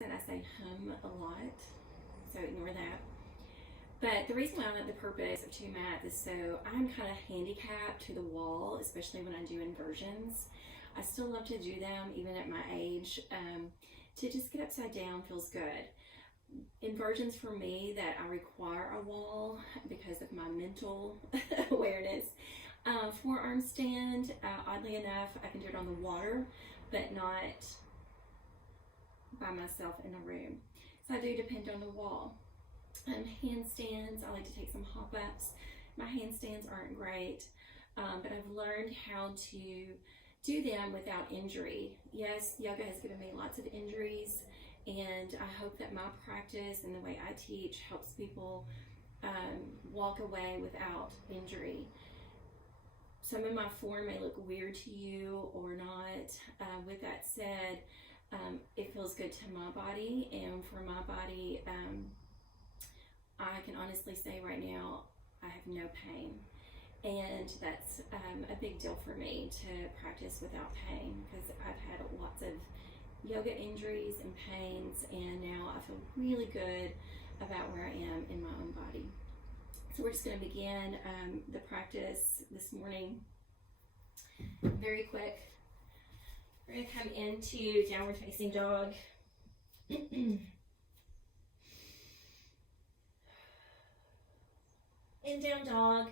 And I say a lot, so ignore that. But the reason why I like the purpose of 2 mats is so I'm kind of handicapped to the wall, especially when I do inversions. I still love to do them even at my age. To just get upside down feels good. Inversions for me that I require a wall because of my mental awareness. Forearm stand, oddly enough, I can do it on the water, but not by myself in a room. So I do depend on the wall. Handstands, I like to take some hop ups. My handstands aren't great, but I've learned how to do them without injury. Yes, yoga has given me lots of injuries, and I hope that my practice and the way I teach helps people walk away without injury. Some of my form may look weird to you or not. With that said, it feels good to my body, and for my body, I can honestly say right now I have no pain, and that's a big deal for me to practice without pain, because I've had lots of yoga injuries and pains, and now I feel really good about where I am in my own body. So we're just going to begin the practice this morning very quick. We're going to come into downward facing dog. In down dog,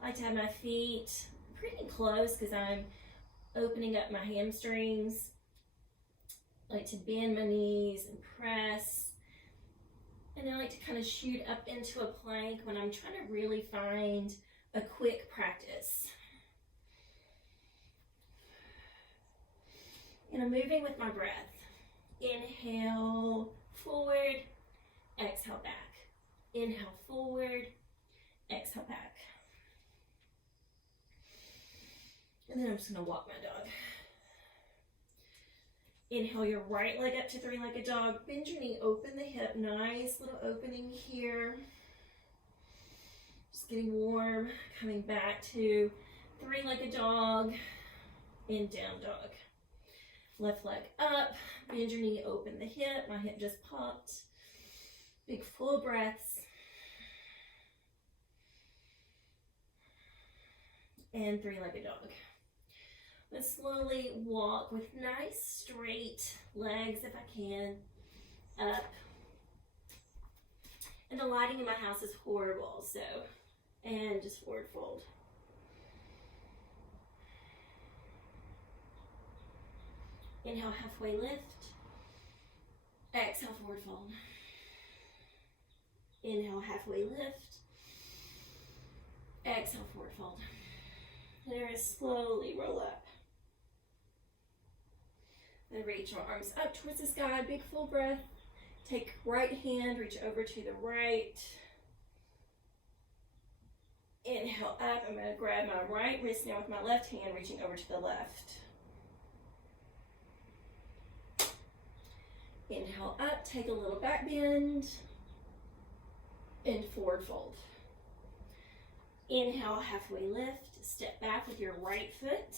I like to have my feet pretty close because I'm opening up my hamstrings. I like to bend my knees and press. And I like to kind of shoot up into a plank when I'm trying to really find a quick practice. And I'm moving with my breath. Inhale forward, exhale back. Inhale forward, exhale back. And then I'm just going to walk my dog. Inhale your right leg up to three-legged dog. Bend your knee, open the hip. Nice little opening here. Just getting warm. Coming back to three-legged dog and down dog. Left leg up. Bend your knee, open the hip. My hip just popped. Big full breaths. And three-legged dog. Let's slowly walk with nice straight legs if I can, up. And the lighting in my house is horrible, so, and just forward fold. Inhale, halfway lift. Exhale, forward fold. Inhale, halfway lift. Exhale, forward fold. And we're going to slowly roll up. Then reach your arms up towards the sky, big full breath. Take right hand, reach over to the right. Inhale up, I'm going to grab my right wrist now with my left hand, reaching over to the left. Inhale up, take a little back bend, and forward fold. Inhale, halfway lift, step back with your right foot.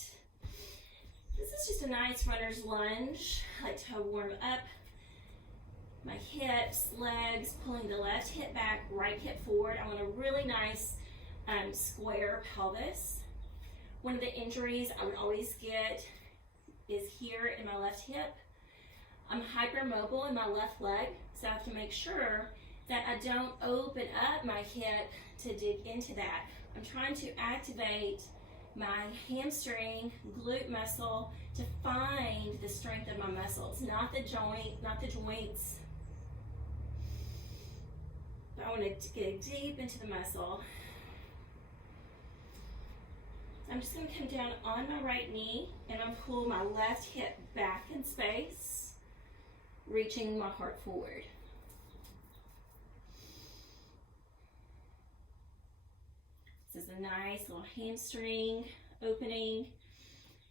This is just a nice runner's lunge. I like to warm up my hips, legs, pulling the left hip back, right hip forward. I want a really nice square pelvis. One of the injuries I would always get is here in my left hip. I'm hypermobile in my left leg, so I have to make sure that I don't open up my hip to dig into that. I'm trying to activate my hamstring, glute muscle to find the strength of my muscles, not the joints. But I want to get deep into the muscle. I'm just going to come down on my right knee and I'm pull my left hip back in space, reaching my heart forward. This is a nice little hamstring opening.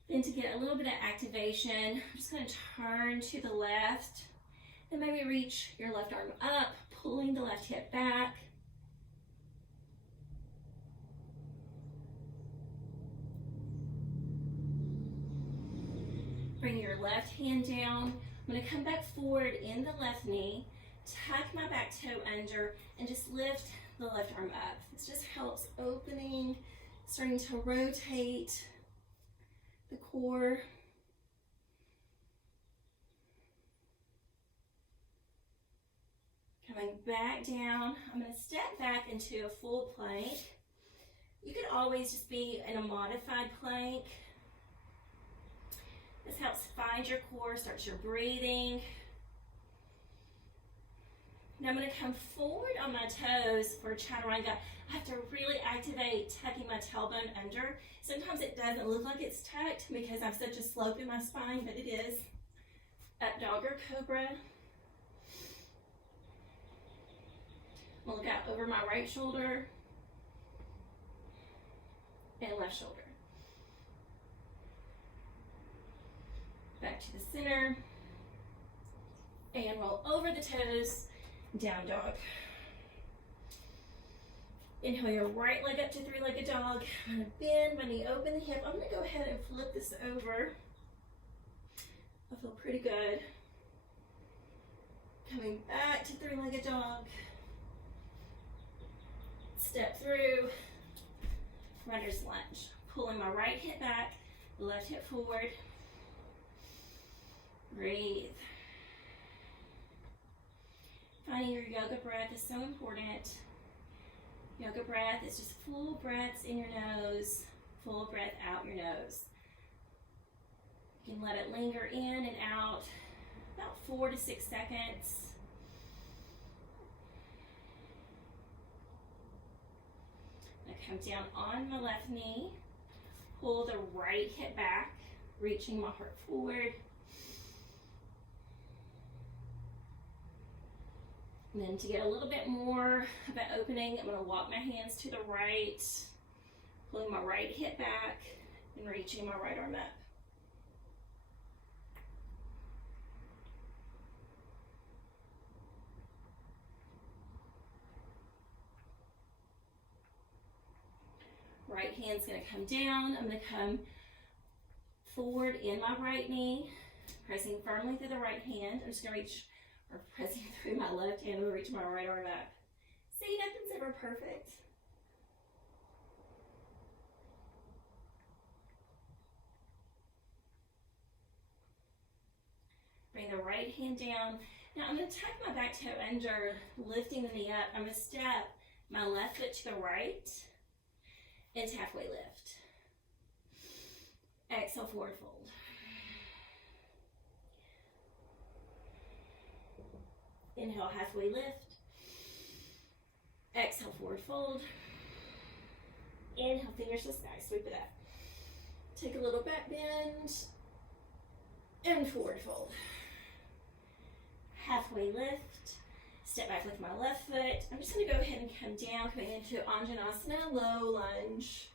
Then to get a little bit of activation, I'm just going to turn to the left. Then maybe reach your left arm up, pulling the left hip back. Bring your left hand down, I'm going to come back forward in the left knee, tuck my back toe under, and just lift the left arm up. This just helps opening, starting to rotate the core. Coming back down, I'm going to step back into a full plank. You can always just be in a modified plank. This helps find your core, starts your breathing. Now I'm going to come forward on my toes for chaturanga. I have to really activate tucking my tailbone under. Sometimes it doesn't look like it's tucked because I have such a slope in my spine, but it is. Up dog or cobra. I'm going to look out over my right shoulder and left shoulder. Back to the center. And roll over the toes, down dog. Inhale your right leg up to three-legged dog. I'm going to bend my knee, open the hip. I'm going to go ahead and flip this over. I feel pretty good. Coming back to three-legged dog. Step through, runner's lunge. Pulling my right hip back, left hip forward. Breathe. Finding your yoga breath is so important. Yoga breath is just full breaths in your nose, full breath out your nose. You can let it linger in and out about 4 to 6 seconds. Come down on my left knee, pull the right hip back, reaching my heart forward. And then to get a little bit more of an opening, I'm going to walk my hands to the right, pulling my right hip back and reaching my right arm up. Right hand's going to come down. I'm going to come forward in my right knee, pressing firmly through the right hand. I'm just going to reach, or pressing through my left hand, I'm going to reach my right arm up. See, nothing's ever perfect. Bring the right hand down. Now I'm going to tuck my back toe under, lifting the knee up. I'm going to step my left foot to the right into halfway lift. Exhale, forward fold. Inhale, halfway lift. Exhale, forward fold. Inhale, fingers to the sky, sweep it up. Take a little back bend and forward fold. Halfway lift. Step back with my left foot. I'm just going to go ahead and come down, coming into Anjanasana, low lunge.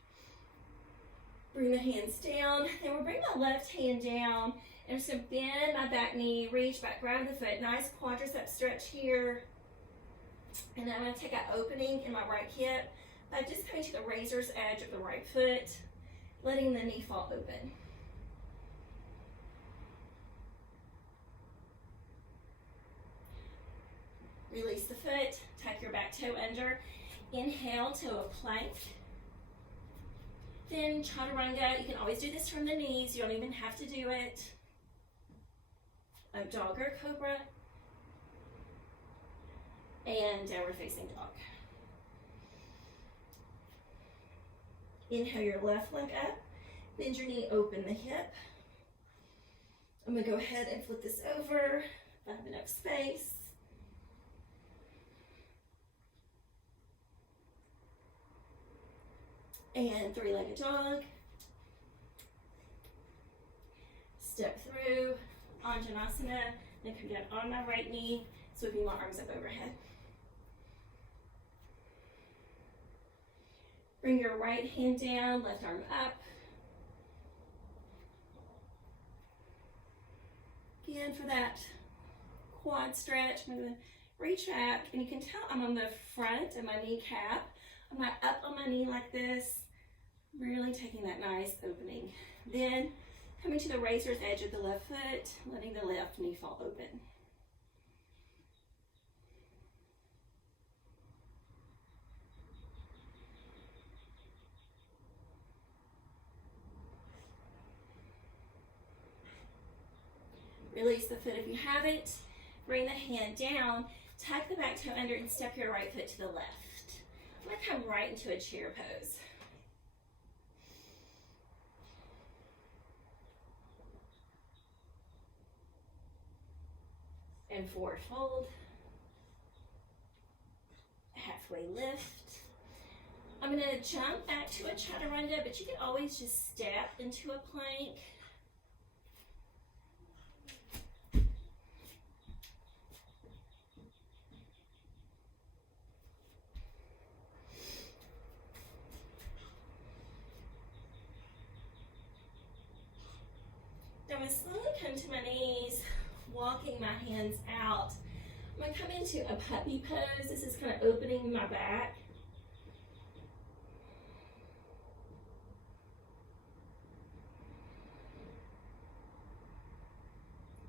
Bring the hands down. Then we'll bring my left hand down. And I'm just going to bend my back knee, reach back, grab the foot. Nice quadricep stretch here. And then I'm going to take an opening in my right hip by just coming to the razor's edge of the right foot, letting the knee fall open. Release the foot, tuck your back toe under. Inhale to a plank. Then chaturanga, you can always do this from the knees. You don't even have to do it. A dog or cobra. And downward facing dog. Inhale your left leg up. Bend your knee, open the hip. I'm going to go ahead and flip this over if I have enough space. And three-legged dog. Step through Anjanasana, then come down on my right knee, sweeping my arms up overhead. Bring your right hand down, left arm up. Again, for that quad stretch, I'm going to reach back, and you can tell I'm on the front of my kneecap. I'm not up on my knee like this. Really taking that nice opening. Then Coming to the razor's edge of the left foot, letting the left knee fall open. Release the foot if you have it. Bring the hand down, tuck the back toe under, and step your right foot to the left. I'm going to come right into a chair pose. And forward fold. Halfway lift. I'm going to jump back to a chaturanga, but you can always just step into a plank. I'm going to slowly come to my knees, walking my hands out. I'm going to come into a puppy pose. This is kind of opening my back.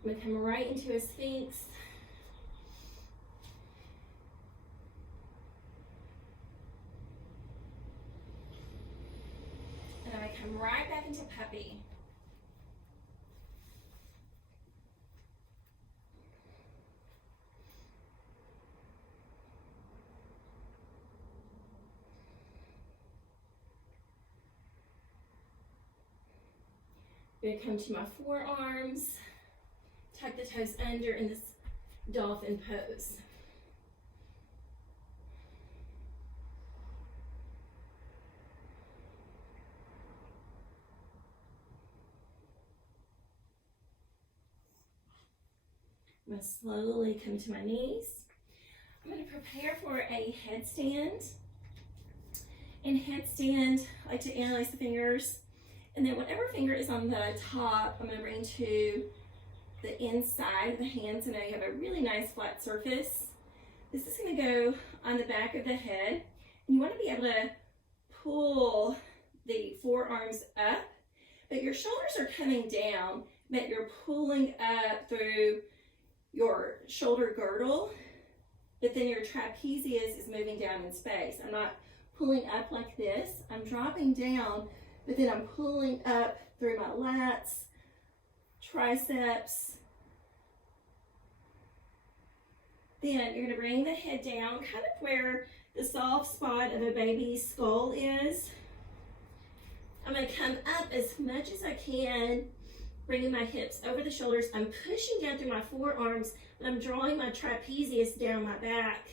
I'm going to come right into a Sphinx. And I'm going to come right back into puppy. I'm going to come to my forearms, tuck the toes under in this dolphin pose. I'm going to slowly come to my knees. I'm going to prepare for a headstand. In headstand, I like to interlace the fingers. And then whatever finger is on the top, I'm going to bring to the inside of the hands. So now you have a really nice flat surface. This is going to go on the back of the head. And you want to be able to pull the forearms up, but your shoulders are coming down, but you're pulling up through your shoulder girdle, but then your trapezius is moving down in space. I'm not pulling up like this. I'm dropping down, but then I'm pulling up through my lats, triceps. Then you're going to bring the head down, kind of where the soft spot of a baby's skull is. I'm going to come up as much as I can, bringing my hips over the shoulders. I'm pushing down through my forearms, but I'm drawing my trapezius down my back.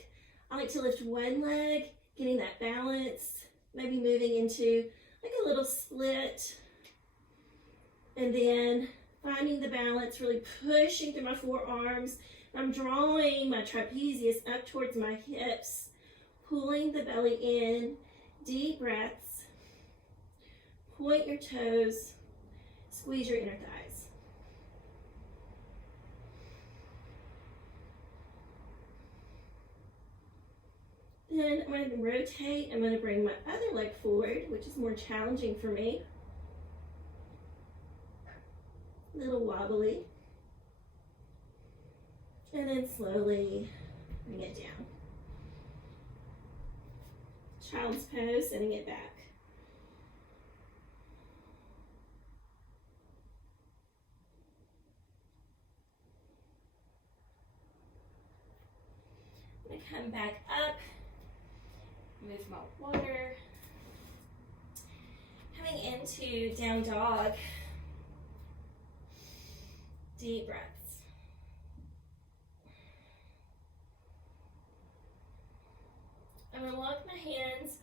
I like to lift one leg, getting that balance, maybe moving into like a little split, and then finding the balance, really pushing through my forearms. I'm drawing my trapezius up towards my hips, pulling the belly in, deep breaths, point your toes, squeeze your inner thighs. Then I'm going to rotate. I'm going to bring my other leg forward, which is more challenging for me. A little wobbly. And then slowly bring it down. Child's pose, sending it back. I'm going to come back up. Move my water. Coming into down dog. Deep breaths. I'm going to walk my hands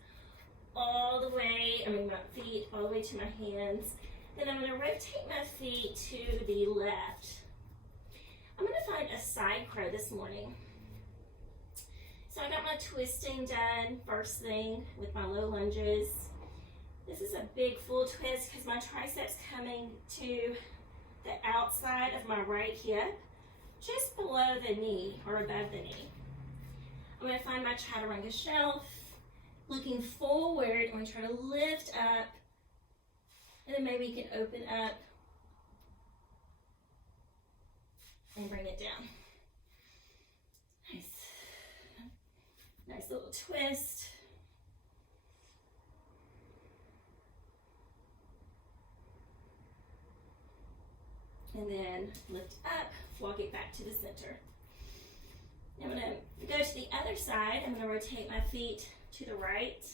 all the way, my feet all the way to my hands. Then I'm going to rotate my feet to the left. I'm going to find a side crow this morning. So I got my twisting done first thing with my low lunges. This is a big full twist because my triceps coming to the outside of my right hip, just below the knee or above the knee. I'm going to find my chaturanga shelf, looking forward. I'm going to try to lift up, and then maybe you can open up and bring it down. Nice. Nice little twist. And then lift up, walk it back to the center. I'm going to go to the other side. I'm going to rotate my feet to the right.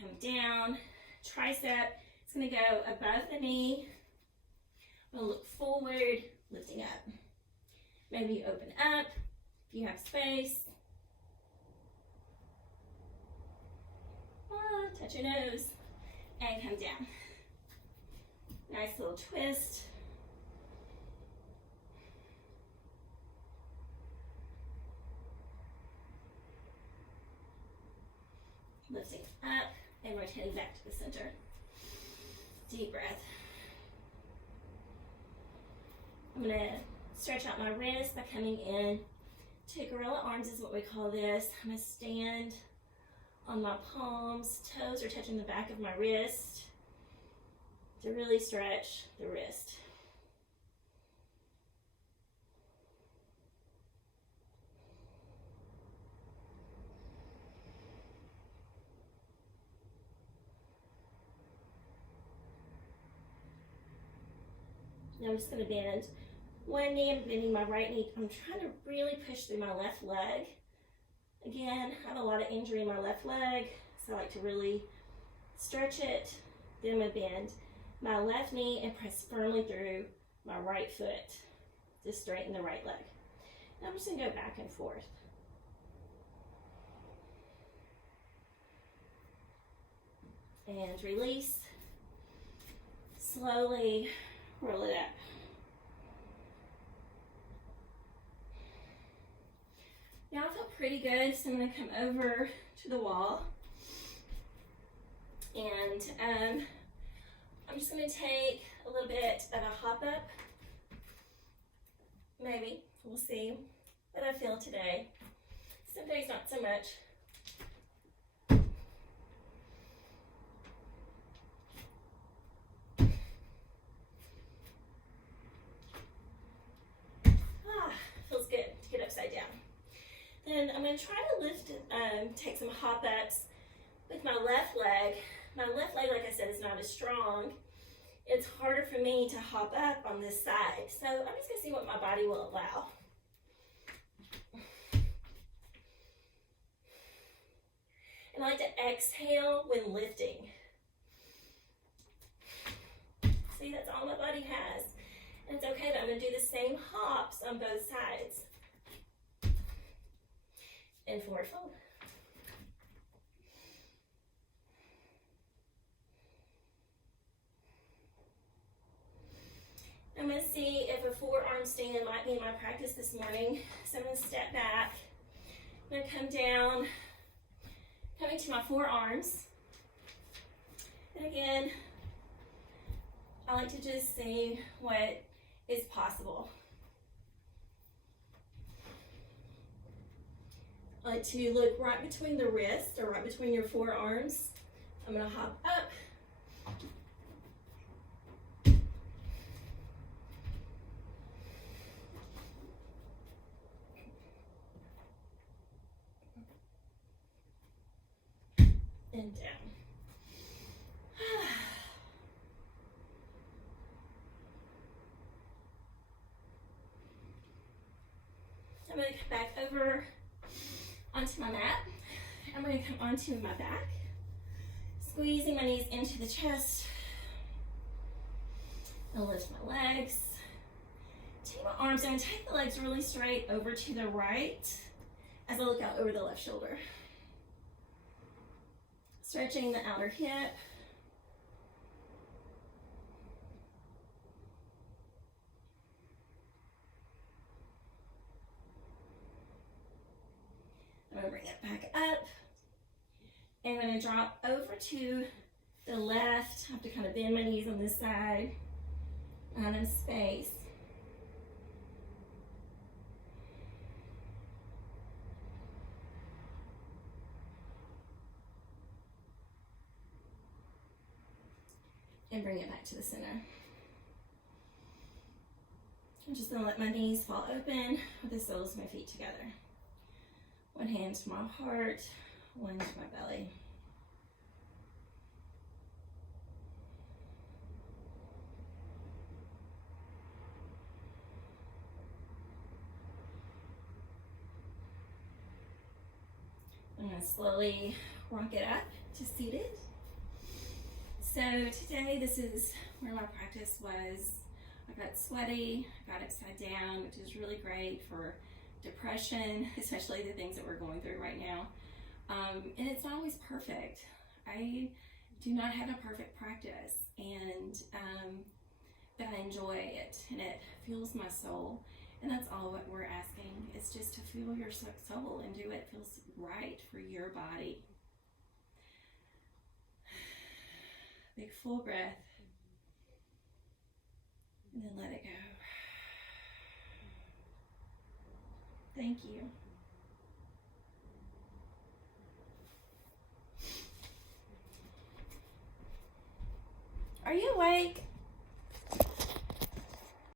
Come down, tricep. It's going to go above the knee. I'm going to look forward, lifting up. Maybe you open up if you have space. Touch your nose and come down. Nice little twist. Lifting up and rotating back to the center. Deep breath. I'm going to stretch out my wrist by coming in to gorilla arms is what we call this. I'm going to stand on my palms. Toes are touching the back of my wrist to really stretch the wrist. Now I'm just going to bend one knee. I'm bending my right knee. I'm trying to really push through my left leg. Again, I have a lot of injury in my left leg, so I like to really stretch it. Then I'm going to bend my left knee and press firmly through my right foot to straighten the right leg. Now I'm just going to go back and forth. And release. Slowly roll it up. Now I feel pretty good, so I'm going to come over to the wall. And I'm just going to take a little bit of a hop up. Maybe. We'll see what I feel today. Some days not so much. Feels good to get upside down. Then I'm going to try to lift, take some hop ups with my left leg. My left leg, like I said, is not as strong. It's harder for me to hop up on this side. So I'm just going to see what my body will allow. And I like to exhale when lifting. See, that's all my body has. And it's okay, but I'm going to do the same hops on both sides. And forward fold. I'm going to see if a forearm stand might be in my practice this morning. So I'm going to step back. I'm going to come down, coming to my forearms. And again, I like to just see what is possible. I like to look right between the wrists or right between your forearms. I'm going to hop up. And down. I'm going to come back over onto my mat. I'm going to come onto my back, squeezing my knees into the chest. I'll lift my legs. Take my arms in, take the legs really straight over to the right as I look out over the left shoulder. Stretching the outer hip. I'm going to bring it back up. And I'm going to drop over to the left. I have to kind of bend my knees on this side. Out of space. and bring it back to the center. I'm just going to let my knees fall open with the soles of my feet together. One hand to my heart, one to my belly. I'm going to slowly rock it up to seated. So today, this is where my practice was. I got sweaty, I got upside down, which is really great for depression, especially the things that we're going through right now. And it's not always perfect. I do not have a perfect practice, and but I enjoy it, and it fuels my soul. And that's all what we're asking, is just to fuel your soul and do what feels right for your body. Big full breath, and then let it go. Thank you. Are you awake?